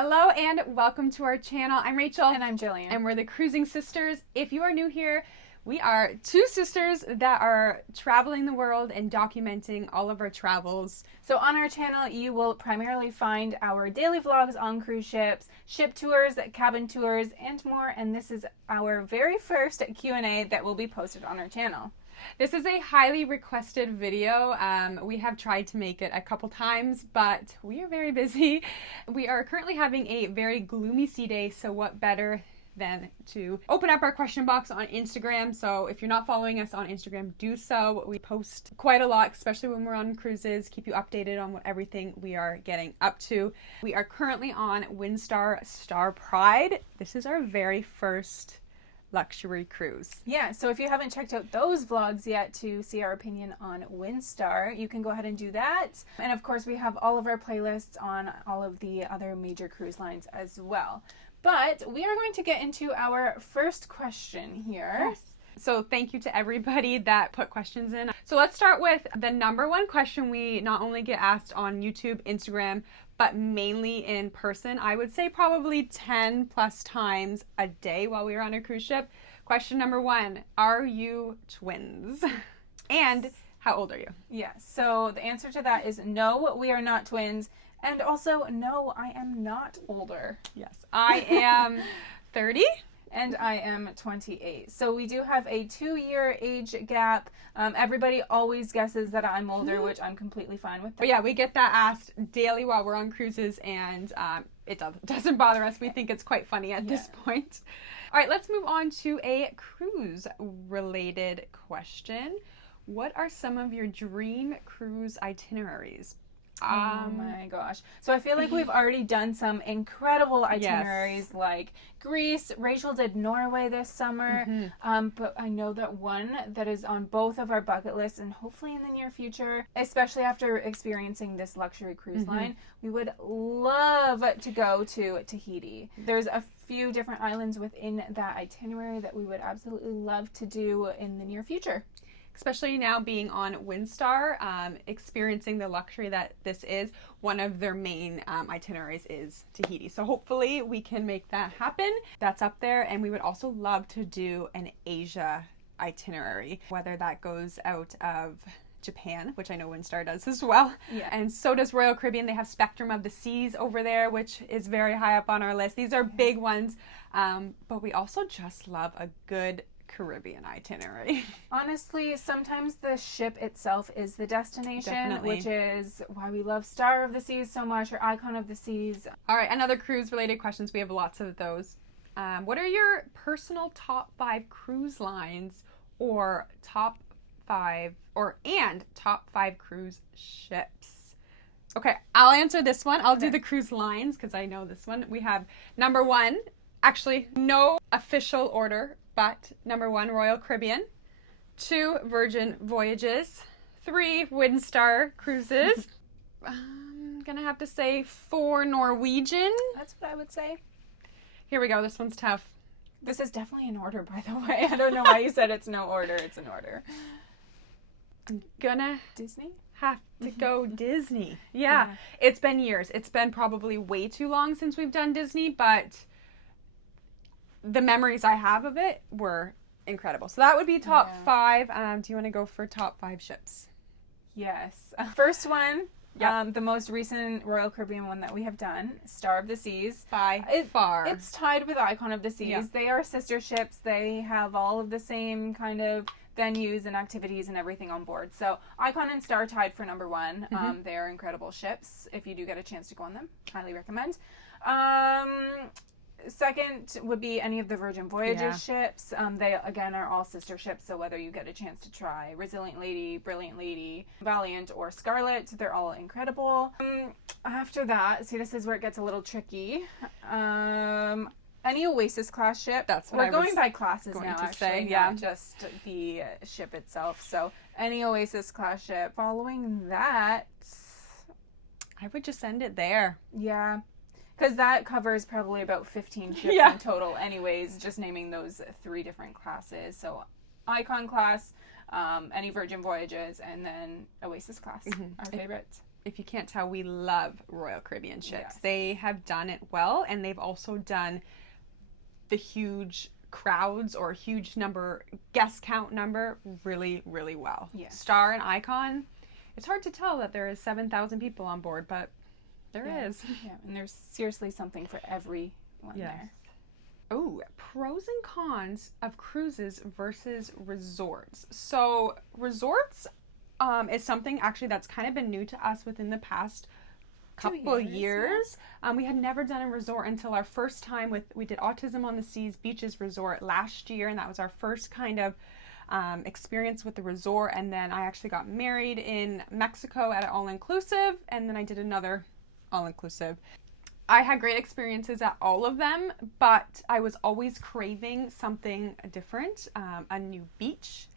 Hello and welcome to our channel. I'm Rachel. And I'm Jillian. And we're the Cruising Sisters. If you are new here, we are two sisters that are traveling the world and documenting all of our travels. So on our channel, you will primarily find our daily vlogs on cruise ships, ship tours, cabin tours, and more. And this is our very first Q&A that will be posted on our channel. This is a highly requested video. We have tried to make it a couple times, but we are very busy. We are currently having a very gloomy sea day, so what better than to open up our question box on Instagram. So if you're not following us on Instagram, do so. We post quite a lot, especially when we're on cruises, keep you updated on everything we are getting up to. We are currently on Windstar Star Pride. This is our very first luxury cruise. Yeah, so if you haven't checked out those vlogs yet to see our opinion on Windstar, you can go ahead and do that. And of course, we have all of our playlists on all of the other major cruise lines as well. But we are going to get into our first question here. Yes. So thank you to everybody that put questions in. So let's start with the number one question we not only get asked on YouTube, Instagram, but mainly in person. I would say probably 10 plus times a day while we were on a cruise ship. Question number one, are you twins? And how old are you? Yeah, so the answer to that is no, we are not twins. And also, no, I am not older. Yes, I am 30. And I am 28. So we do have a 2-year age gap. Everybody always guesses that I'm older, which I'm completely fine with. But yeah, we get that asked daily while we're on cruises, and it doesn't bother us. We think it's quite funny at this point. All right, let's move on to a cruise-related question. What are some of your dream cruise itineraries? Oh my gosh. So I feel like we've already done some incredible itineraries like Greece. Rachel did Norway this summer. But I know that one that is on both of our bucket lists and hopefully in the near future, especially after experiencing this luxury cruise line, we would love to go to Tahiti. There's a few different islands within that itinerary that we would absolutely love to do in the near future. Especially now being on Windstar, experiencing the luxury that this is, one of their main itineraries is Tahiti. So hopefully we can make that happen. That's up there. And we would also love to do an Asia itinerary, whether that goes out of Japan, which I know Windstar does as well. Yeah. And so does Royal Caribbean. They have Spectrum of the Seas over there, which is very high up on our list. These are big ones. But we also just love a good Caribbean itinerary. Honestly, sometimes the ship itself is the destination, Definitely. which is why we love Star of the Seas so much, or Icon of the Seas. All right, another cruise related questions. We have lots of those. What are your personal top 5 cruise lines or top 5 cruise ships? Okay, I'll answer this one. I'll do the cruise lines because I know this one. We have number 1, actually no official order, but number 1, Royal Caribbean, 2, Virgin Voyages, 3, Windstar Cruises. I'm gonna have to say 4, Norwegian. That's what I would say. Here we go. This one's tough. This is definitely in order, by the way. I don't know why you said it's no order. It's in order. I'm gonna Disney? have to go Disney. Yeah, it's been years. It's been probably way too long since we've done Disney, but the memories I have of it were incredible. So that would be top 5. Do you want to go for top 5 ships? Yes. First one, the most recent Royal Caribbean one that we have done, Star of the Seas. By far. It's tied with Icon of the Seas. Yeah. They are sister ships. They have all of the same kind of venues and activities and everything on board. So Icon and Star tied for number 1. They are incredible ships. If you do get a chance to go on them, highly recommend. Second would be any of the Virgin Voyages ships. They, again, are all sister ships, so whether you get a chance to try Resilient Lady, Brilliant Lady, Valiant, or Scarlet, they're all incredible. After that, see, this is where it gets a little tricky. Any Oasis class ship. That's what We're going by classes now, actually, yeah. not just the ship itself. So any Oasis class ship. Following that, I would just end it there. yeah. Because that covers probably about 15 ships in total anyways, just naming those 3 different classes. So Icon class, any Virgin Voyages, and then Oasis class, our favorites. if you can't tell, we love Royal Caribbean ships. Yes. They have done it well, and they've also done the huge crowds or huge number, guest count number, really, really well. Yes. Star and Icon, it's hard to tell that there is 7,000 people on board, but there is. Yeah, and there's seriously something for everyone there. Oh, pros and cons of cruises versus resorts. So resorts is something actually that's kind of been new to us within the past couple years. We had never done a resort until our first time we did Autism on the Seas Beaches Resort last year, and that was our first kind of experience with the resort. And then I actually got married in Mexico at an all-inclusive, and then I did another all-inclusive. I had great experiences at all of them, but I was always craving something different, a new beach,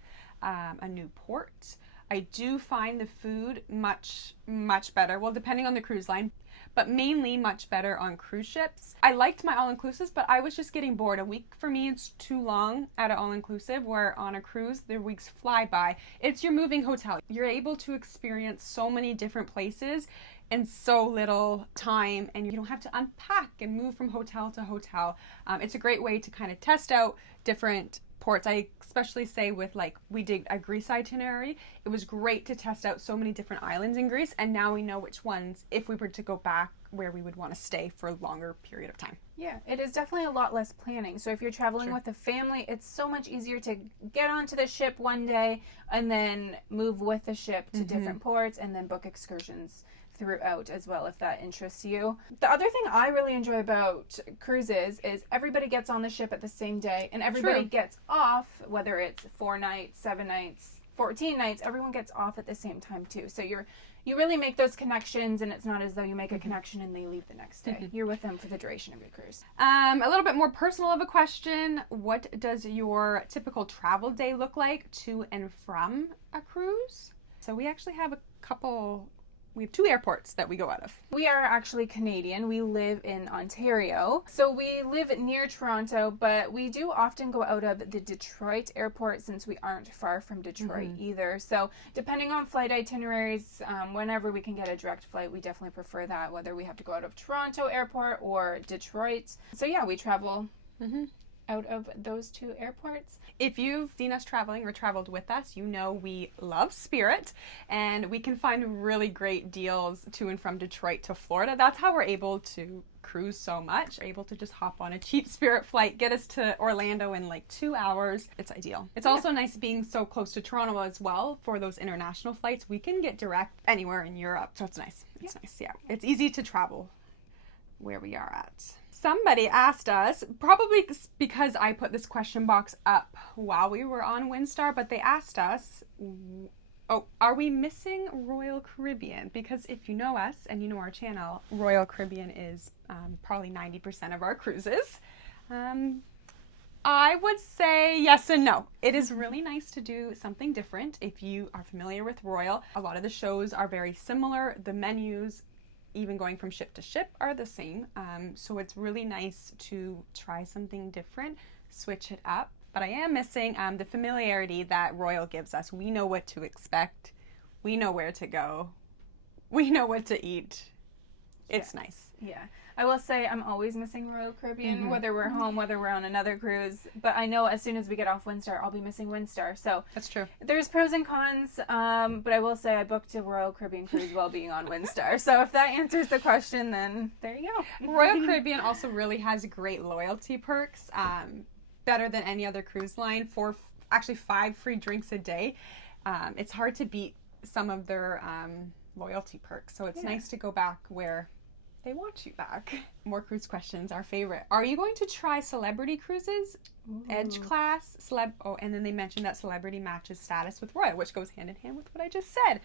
a new port. I do find the food much, much better. Well, depending on the cruise line, but mainly much better on cruise ships. I liked my all-inclusives, but I was just getting bored. A week for me, it's too long at an all-inclusive, where on a cruise, the weeks fly by. It's your moving hotel. You're able to experience so many different places in so little time, and you don't have to unpack and move from hotel to hotel. It's a great way to kind of test out different ports. I especially say with, like, we did a Greece itinerary. It was great to test out so many different islands in Greece, and now we know which ones, if we were to go back, where we would want to stay for a longer period of time. Yeah, it is definitely a lot less planning. So if you're traveling with a family, it's so much easier to get onto the ship one day and then move with the ship to different ports and then book excursions throughout as well, if that interests you. The other thing I really enjoy about cruises is everybody gets on the ship at the same day, and everybody gets off, whether it's 4 nights, 7 nights, 14 nights, everyone gets off at the same time too. So you really make those connections, and it's not as though you make a connection and they leave the next day. You're with them for the duration of your cruise. A little bit more personal of a question. What does your typical travel day look like to and from a cruise? So we actually have we have 2 airports that we go out of. We are actually Canadian. We live in Ontario. So we live near Toronto, but we do often go out of the Detroit airport since we aren't far from Detroit either. So depending on flight itineraries, whenever we can get a direct flight, we definitely prefer that, whether we have to go out of Toronto airport or Detroit. So yeah, we travel out of those 2 airports. If you've seen us traveling or traveled with us, you know we love Spirit, and we can find really great deals to and from Detroit to Florida. That's how we're able to cruise so much. We're able to just hop on a cheap Spirit flight, get us to Orlando in like 2 hours. It's ideal. It's also nice being so close to Toronto as well for those international flights. We can get direct anywhere in Europe, so it's nice. It's nice, yeah. It's easy to travel where we are at. Somebody asked us, probably because I put this question box up while we were on WinStar, but they asked us, are we missing Royal Caribbean? Because if you know us and you know our channel, Royal Caribbean is probably 90% of our cruises. I would say yes and no. It is really nice to do something different. If you are familiar with Royal, a lot of the shows are very similar. The menus, even going from ship to ship, are the same. So it's really nice to try something different, switch it up. But I am missing the familiarity that Royal gives us. We know what to expect. We know where to go. We know what to eat. It's nice. Yeah. I will say I'm always missing Royal Caribbean, whether we're home, whether we're on another cruise. But I know as soon as we get off WinStar, I'll be missing WinStar. So that's true. There's pros and cons, but I will say I booked a Royal Caribbean cruise while being on WinStar. So if that answers the question, then there you go. Royal Caribbean also really has great loyalty perks, better than any other cruise line. For actually 5 free drinks a day. It's hard to beat some of their loyalty perks. So it's nice to go back where they want you back. More cruise questions, our favorite. Are you going to try celebrity cruises? Edge class, and then they mentioned that celebrity matches status with Royal, which goes hand in hand with what I just said.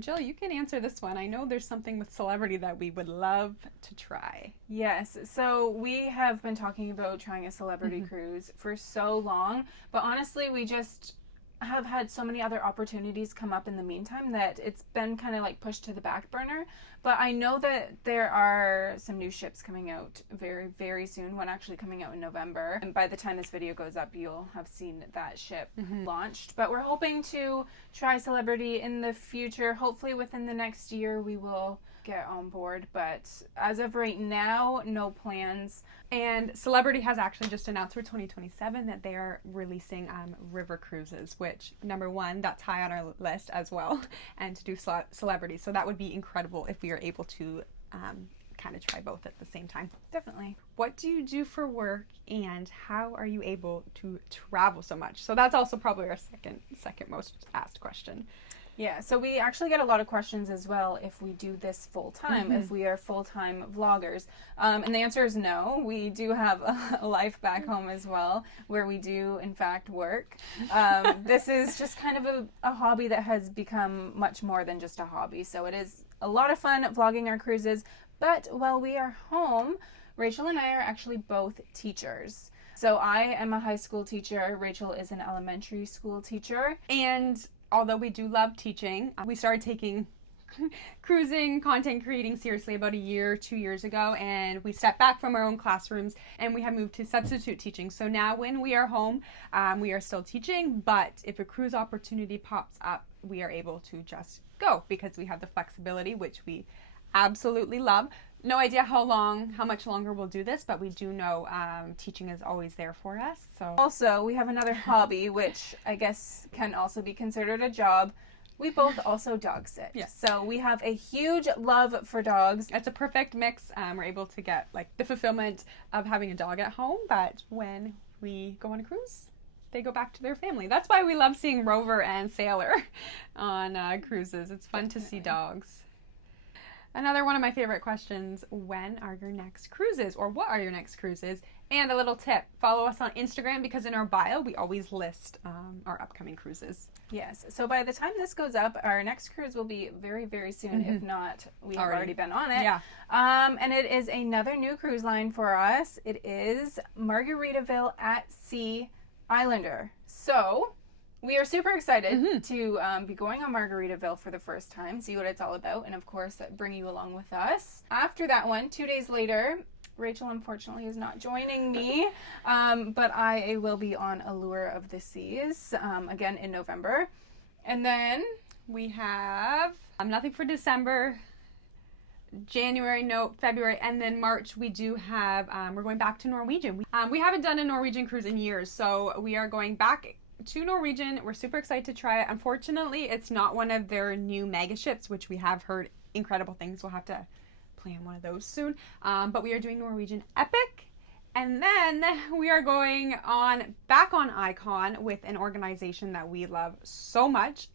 Jill, you can answer this one. I know there's something with celebrity that we would love to try. Yes, so we have been talking about trying a celebrity cruise for so long, but honestly, we just have had so many other opportunities come up in the meantime that it's been kind of like pushed to the back burner. But I know that there are some new ships coming out very, very soon. One actually coming out in November. And by the time this video goes up, you'll have seen that ship launched. But we're hoping to try Celebrity in the future. Hopefully within the next year we will get on board. But as of right now, no plans. And Celebrity has actually just announced for 2027 that they are releasing river cruises, which, number one, that's high on our list as well, and to do Celebrity. So that would be incredible if we are able to kind of try both at the same time. Definitely. What do you do for work, and how are you able to travel so much? So that's also probably our second most asked question. Yeah, so we actually get a lot of questions as well if we do this full-time, if we are full-time vloggers. And the answer is no. We do have a life back home as well, where we do, in fact, work. This is just kind of a hobby that has become much more than just a hobby. So it is a lot of fun vlogging our cruises. But while we are home, Rachel and I are actually both teachers. So I am a high school teacher. Rachel is an elementary school teacher. And although we do love teaching, we started taking cruising, content creating seriously about 2 years ago, and we stepped back from our own classrooms and we have moved to substitute teaching. So now when we are home, we are still teaching, but if a cruise opportunity pops up, we are able to just go because we have the flexibility, which we absolutely love. No idea how much longer we'll do this, but we do know teaching is always there for us. So also, we have another hobby, which I guess can also be considered a job. We both also dog sit. Yes. So we have a huge love for dogs. It's a perfect mix. We're able to get like the fulfillment of having a dog at home, but when we go on a cruise, they go back to their family. That's why we love seeing Rover and Sailor on cruises. It's fun to see dogs. Another one of my favorite questions, when are your next cruises, or what are your next cruises? And a little tip, follow us on Instagram because in our bio we always list our upcoming cruises. Yes, so by the time this goes up, our next cruise will be very, very soon. If not, we have already been on it. Yeah. And it is another new cruise line for us. It is Margaritaville at Sea Islander. So we are super excited to be going on Margaritaville for the first time, see what it's all about, and of course bring you along with us. After that one, 2 days later, Rachel unfortunately is not joining me, but I will be on Allure of the Seas again in November. And then we have nothing for December. January, no, February, and then March we do have, we're going back to Norwegian. We haven't done a Norwegian cruise in years, so we are going back to Norwegian. We're super excited to try it. Unfortunately, it's not one of their new mega ships, which we have heard incredible things. We'll have to plan one of those soon. But we are doing Norwegian Epic. And then we are going back on Icon with an organization that we love so much.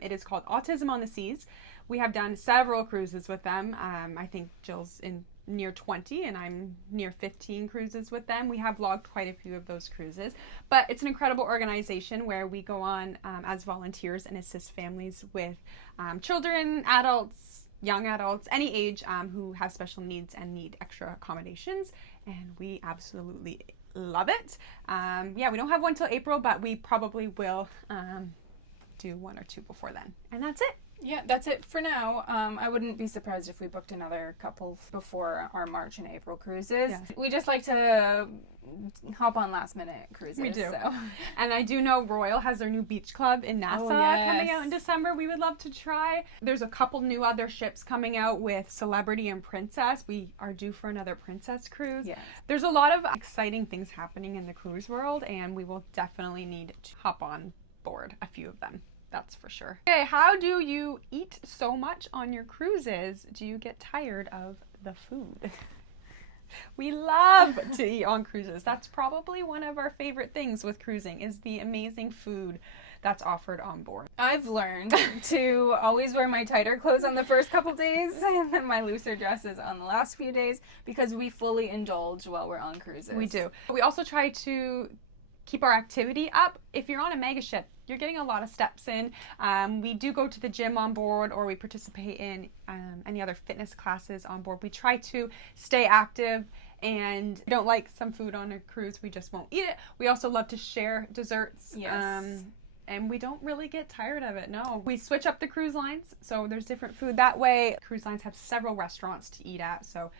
It is called Autism on the Seas. We have done several cruises with them. I think Jill's in near 20 and I'm near 15 cruises with them. We have vlogged quite a few of those cruises, but it's an incredible organization where we go on as volunteers and assist families with children, adults, young adults, any age who have special needs and need extra accommodations, and we absolutely love it. Yeah, we don't have one till April, but we probably will do one or two before then, and that's it. Yeah, that's it for now. I wouldn't be surprised if we booked another couple before our March and April cruises. Yeah. We just like to hop on last minute cruises. We do. So. And I do know Royal has their new beach club in Nassau coming out in December. We would love to try. There's a couple new other ships coming out with Celebrity and Princess. We are due for another Princess cruise. Yes. There's a lot of exciting things happening in the cruise world, and we will definitely need to hop on board a few of them. That's for sure. Okay, how do you eat so much on your cruises? Do you get tired of the food? We love to eat on cruises. That's probably one of our favorite things with cruising is the amazing food that's offered on board. I've learned to always wear my tighter clothes on the first couple days and then my looser dresses on the last few days because we fully indulge while we're on cruises. We do. We also try to keep our activity up. If you're on a mega ship, you're getting a lot of steps in. We do go to the gym on board, or we participate in any other fitness classes on board. We try to stay active, and if we don't like some food on a cruise, we just won't eat it. We also love to share desserts. Yes. and we don't really get tired of it. No, we switch up the cruise lines, so there's different food that way. Cruise lines have several restaurants to eat at, so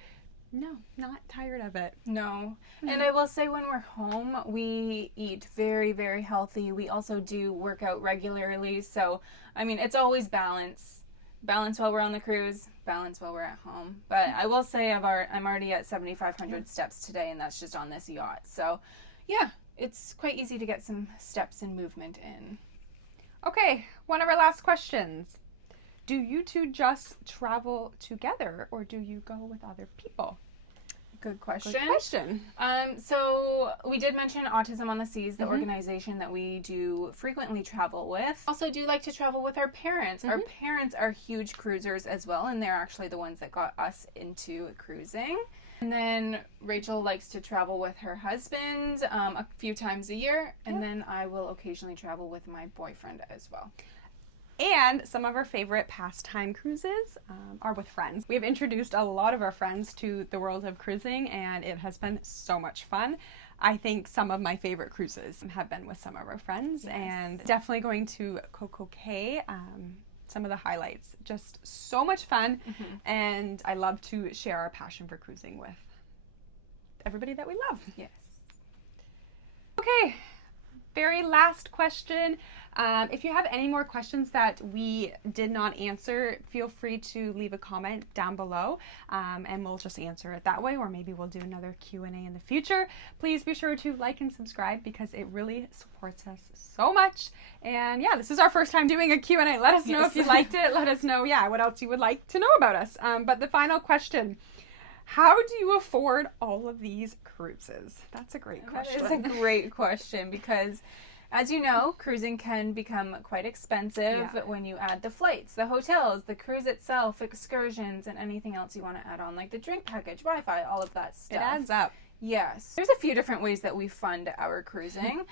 no, not tired of it. No. And I will say when we're home, we eat very, very healthy. We also do work out regularly. So, I mean, it's always balance. Balance while we're on the cruise, balance while we're at home. But I will say I'm already at 7,500 steps today, and that's just on this yacht. So, yeah, it's quite easy to get some steps and movement in. Okay, one of our last questions. Do you two just travel together, or do you go with other people? Good question. Good question. So we did mention Autism on the Seas, the organization that we do frequently travel with. Also do like to travel with our parents. Our parents are huge cruisers as well, and they're actually the ones that got us into cruising. And then Rachel likes to travel with her husband a few times a year, and then I will occasionally travel with my boyfriend as well. And some of our favorite pastime cruises are with friends. We have introduced a lot of our friends to the world of cruising, and it has been so much fun. I think some of my favorite cruises have been with some of our friends, and definitely going to Coco Cay. Some of the highlights, just so much fun, and I love to share our passion for cruising with everybody that we love. Yes. Okay. Very last question. If you have any more questions that we did not answer, feel free to leave a comment down below, and we'll just answer it that way, or maybe we'll do another Q&A in the future. Please be sure to like and subscribe because it really supports us so much. And yeah, this is our first time doing a Q&A. Let us know if you liked it. Let us know, what else you would like to know about us. But the final question. How do you afford all of these cruises? That's a great question. That is a great question because, as you know, cruising can become quite expensive when you add the flights, the hotels, the cruise itself, excursions, and anything else you want to add on, like the drink package, Wi-Fi, all of that stuff. It adds up. Yes. There's a few different ways that we fund our cruising.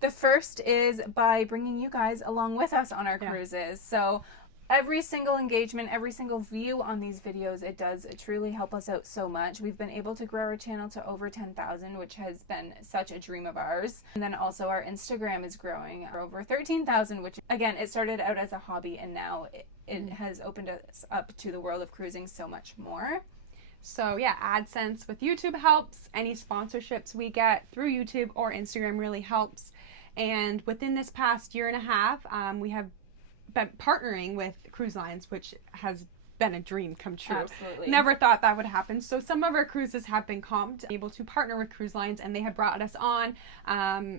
The first is by bringing you guys along with us on our cruises. So every single engagement, every single view on these videos, it does truly help us out so much. We've been able to grow our channel to over 10,000, which has been such a dream of ours. And then also our Instagram is growing over 13,000, which again, it started out as a hobby and now it has opened us up to the world of cruising so much more. So yeah, AdSense with YouTube helps. Any sponsorships we get through YouTube or Instagram really helps. And within this past year and a half, we have been partnering with cruise lines, which has been a dream come true. Absolutely. Never thought that would happen. So some of our cruises have been comped, able to partner with cruise lines, and they have brought us on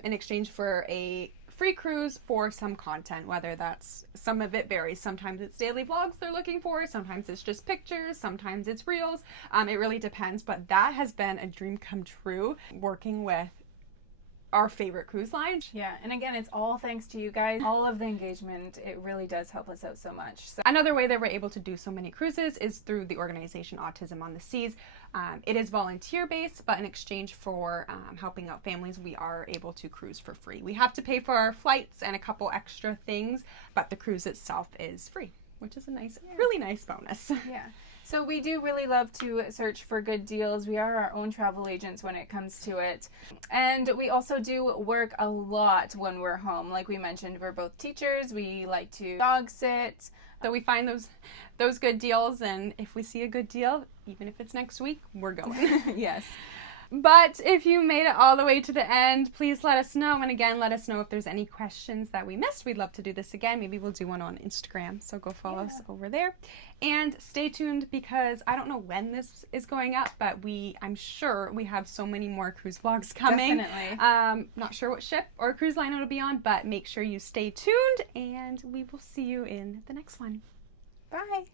in exchange for a free cruise for some content, whether that's, some of it varies. Sometimes it's daily vlogs they're looking for, sometimes it's just pictures, sometimes it's reels. It really depends, but that has been a dream come true, working with our favorite cruise line. Yeah, and again, it's all thanks to you guys. All of the engagement, it really does help us out so much. So another way that we're able to do so many cruises is through the organization Autism on the Seas. It is volunteer-based, but in exchange for helping out families, we are able to cruise for free. We have to pay for our flights and a couple extra things, but the cruise itself is free, which is a nice, really nice bonus. Yeah. So we do really love to search for good deals. We are our own travel agents when it comes to it. And we also do work a lot when we're home. Like we mentioned, we're both teachers. We like to dog sit. So we find those good deals, and if we see a good deal, even if it's next week, we're going. Yes. But if you made it all the way to the end, please let us know. And again, let us know if there's any questions that we missed. We'd love to do this again. Maybe we'll do one on Instagram. So go follow us over there. And stay tuned because I don't know when this is going up, but I'm sure we have so many more cruise vlogs coming. Definitely. Not sure what ship or cruise line it'll be on, but make sure you stay tuned and we will see you in the next one. Bye.